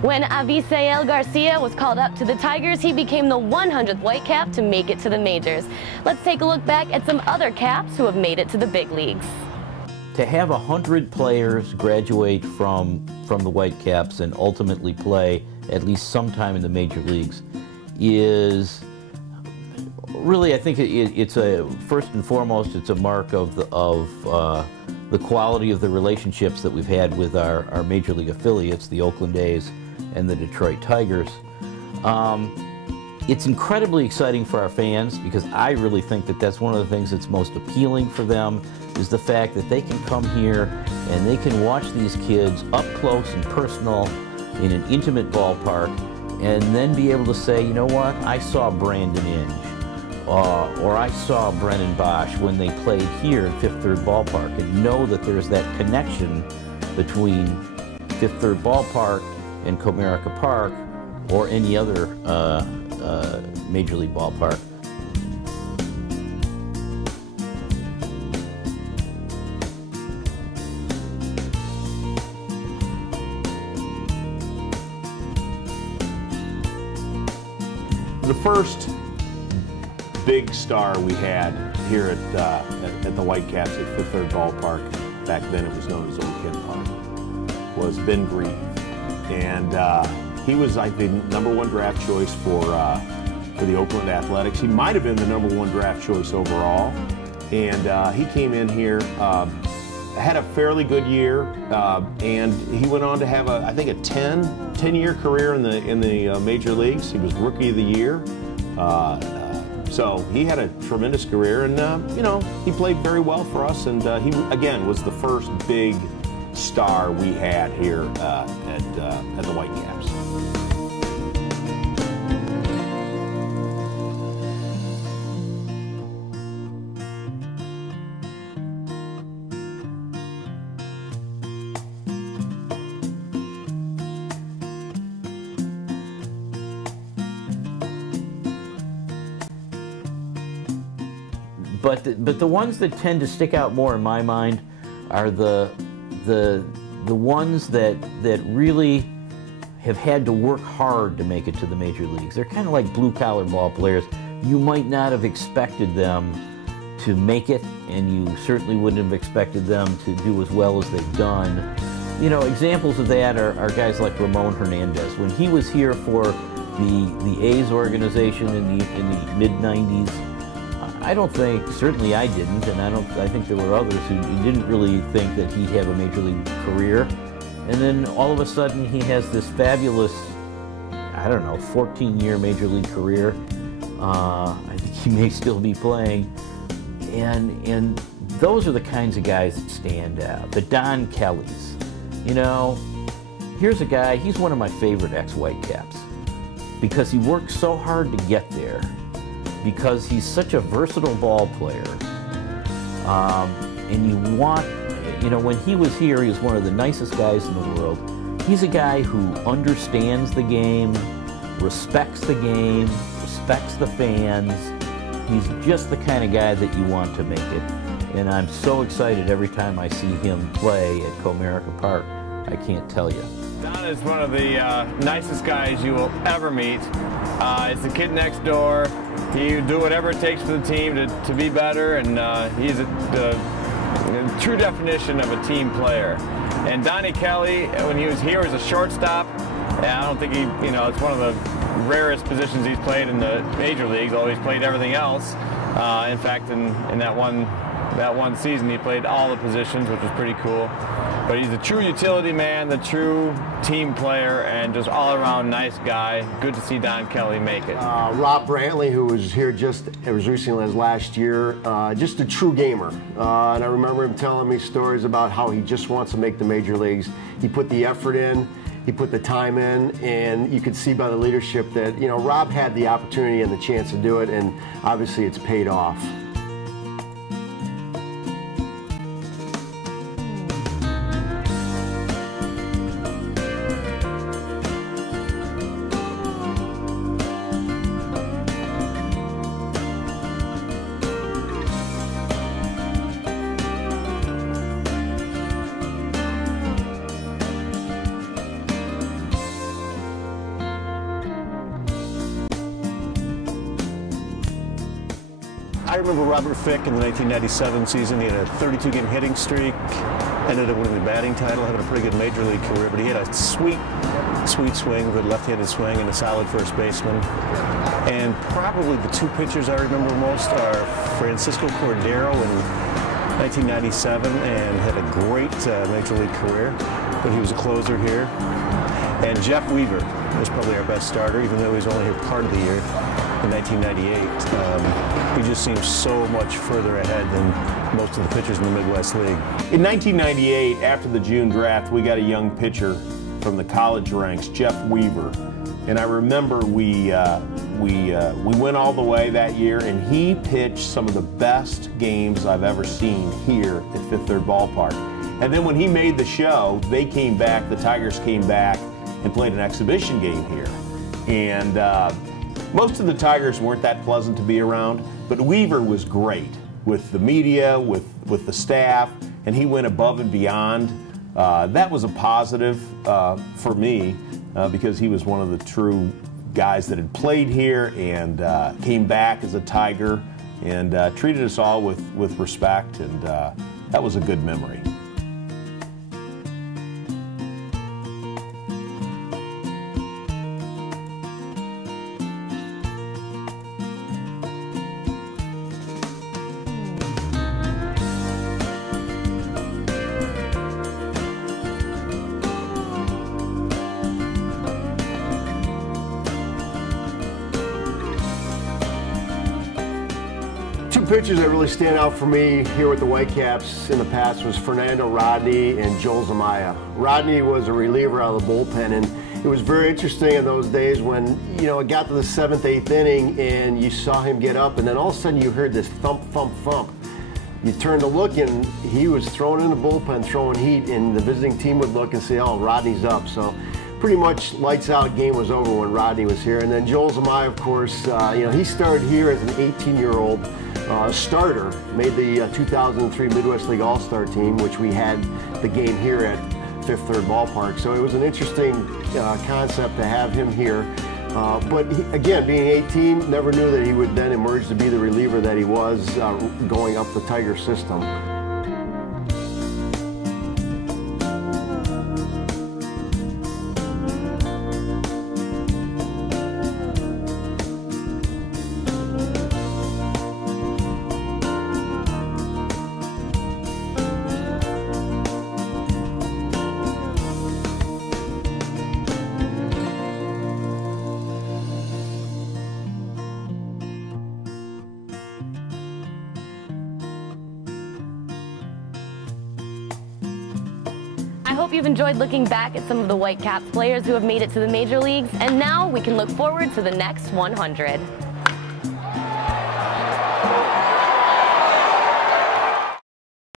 When Avisael Garcia was called up to the Tigers, he became the 100th Whitecap to make it to the majors. Let's take a look back at some other Caps who have made it to the big leagues. To have 100 players graduate from the Whitecaps and ultimately play at least sometime in the major leagues is really, I think it's first and foremost, it's a mark of the quality of the relationships that we've had with our major league affiliates, the Oakland A's and the Detroit Tigers. It's incredibly exciting for our fans because I really think that that's one of the things that's most appealing for them, is the fact that they can come here and they can watch these kids up close and personal in an intimate ballpark and then be able to say, you know what, I saw Brandon Inge or I saw Brennan Bosch when they played here at Fifth Third Ballpark, and know that there's that connection between Fifth Third Ballpark and Comerica Park or any other major league ballpark. The first big star we had here at the Whitecaps at Fifth Third Ballpark, back then it was known as Old Kid Park, was Ben Grieve. And he was like the #1 draft choice for the Oakland Athletics. He might have been the #1 draft choice overall. And he came in here, had a fairly good year, and he went on to have I think a 10-year career in the major leagues. He was Rookie of the Year. So he had a tremendous career, and you know, he played very well for us. And he again was the first big star we had here at the Whitecaps. But the ones that tend to stick out more in my mind are the ones that really have had to work hard to make it to the major leagues. They're kind of like blue-collar ball players. You might not have expected them to make it, and you certainly wouldn't have expected them to do as well as they've done. You know, examples of that are guys like Ramon Hernandez. When he was here for the A's organization in the mid-90s, I don't think, certainly I didn't, and I think there were others who didn't really think that he'd have a major league career. And then all of a sudden he has this fabulous, I don't know, 14-year major league career. I think he may still be playing. And those are the kinds of guys that stand out. The Don Kellys. You know, here's a guy, he's one of my favorite ex-Whitecaps because he worked so hard to get there, because he's such a versatile ball player. And you know, when he was here, he was one of the nicest guys in the world. He's a guy who understands the game, respects the game, respects the fans. He's just the kind of guy that you want to make it. And I'm so excited every time I see him play at Comerica Park. I can't tell you. Don is one of the nicest guys you will ever meet. He's the kid next door. He do whatever it takes for the team to be better, and he's the true definition of a team player. And Donnie Kelly, when he was here as a shortstop, I don't think it's one of the rarest positions he's played in the major leagues, although he's played everything else. In fact, in that one season, he played all the positions, which was pretty cool. But he's a true utility man, the true team player, and just all-around nice guy. Good to see Don Kelly make it. Rob Brantley, who was here just as recently as last year, just a true gamer. And I remember him telling me stories about how he just wants to make the major leagues. He put the effort in, he put the time in, and you could see by the leadership that, you know, Rob had the opportunity and the chance to do it, and obviously it's paid off. remember Robert Fick in the 1997 season. He had a 32-game hitting streak, ended up winning the batting title, having a pretty good major league career, but he had a sweet swing, good left-handed swing, and a solid first baseman. And probably the two pitchers I remember most are Francisco Cordero in 1997, and had a great major league career, but he was a closer here. And Jeff Weaver was probably our best starter, even though he was only here part of the year in 1998. He just seems so much further ahead than most of the pitchers in the Midwest League. In 1998, after the June draft, we got a young pitcher from the college ranks, Jeff Weaver. And I remember we went all the way that year, and he pitched some of the best games I've ever seen here at Fifth Third Ballpark. And then when he made the show, they came back, the Tigers came back and played an exhibition game here. And most of the Tigers weren't that pleasant to be around, but Weaver was great with the media, with the staff, and he went above and beyond. That was a positive for me because he was one of the true guys that had played here and came back as a Tiger and treated us all with respect, and that was a good memory. Two pitchers that really stand out for me here with the Whitecaps in the past was Fernando Rodney and Joel Zumaya. Rodney was a reliever out of the bullpen, and it was very interesting in those days when, you know, it got to the 7th, 8th inning and you saw him get up, and then all of a sudden you heard this thump, thump, thump. You turned to look and he was thrown in the bullpen, throwing heat, and the visiting team would look and say, oh, Rodney's up. So pretty much lights out, game was over when Rodney was here. And then Joel Zumaya, of course, you know, he started here as an 18-year-old starter, made the 2003 Midwest League All-Star team, which we had the game here at Fifth Third Ballpark. So it was an interesting concept to have him here. But he, again, being 18, never knew that he would then emerge to be the reliever that he was going up the Tiger system. I hope you've enjoyed looking back at some of the Whitecaps players who have made it to the major leagues, and now we can look forward to the next 100.